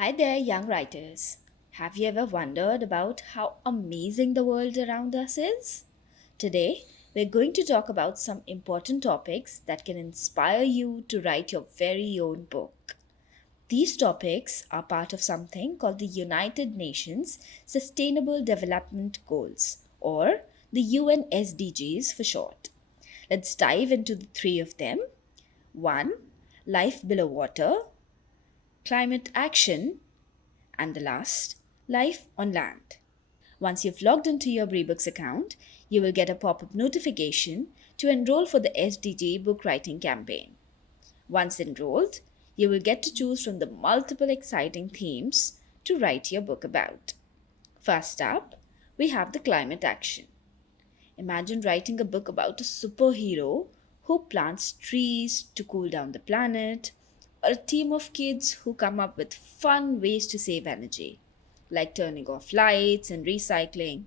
Hi there, young writers. Have you ever wondered about how amazing the world around us is? Today, we're going to talk about some important topics that can inspire you to write your very own book. These topics are part of something called the United Nations Sustainable Development Goals, or the UN SDGs for short. Let's dive into the three of them. 1. Life below water, climate action, and the last, life on land. Once you've logged into your Rebooks account, you will get a pop up notification to enroll for the SDG book writing campaign. Once enrolled, you will get to choose from the multiple exciting themes to write your book about. First up, we have the climate action. Imagine writing a book about a superhero who plants trees to cool down the planet, or a team of kids who come up with fun ways to save energy, like turning off lights and recycling.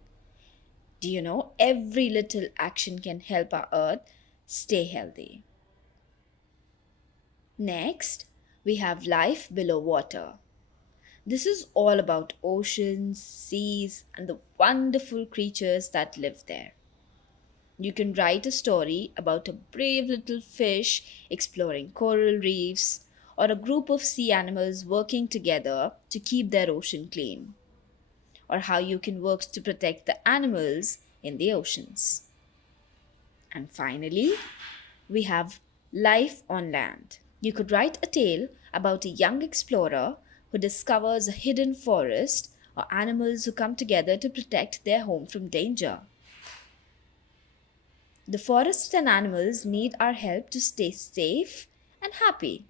Do you know every little action can help our earth stay healthy? Next, we have life below water. This is all about oceans, seas, and the wonderful creatures that live there. You can write a story about a brave little fish exploring coral reefs, or a group of sea animals working together to keep their ocean clean, or how you can work to protect the animals in the oceans. And finally, we have life on land. You could write a tale about a young explorer who discovers a hidden forest or animals who come together to protect their home from danger. The forests and animals need our help to stay safe and happy.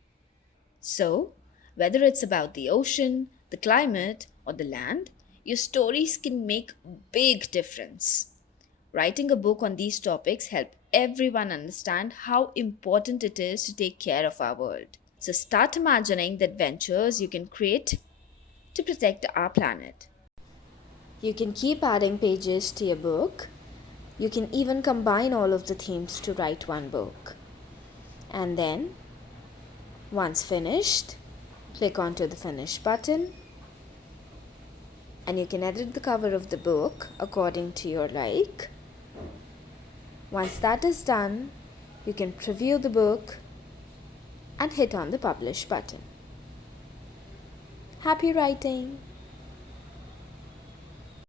So, whether it's about the ocean, the climate, or the land, your stories can make a big difference. Writing a book on these topics help everyone understand how important it is to take care of our world. So start imagining the adventures you can create to protect our planet. You can keep adding pages to your book. You can even combine all of the themes to write one book. And then, once finished, click onto the Finish button and you can edit the cover of the book according to your like. Once that is done, you can preview the book and hit on the Publish button. Happy writing!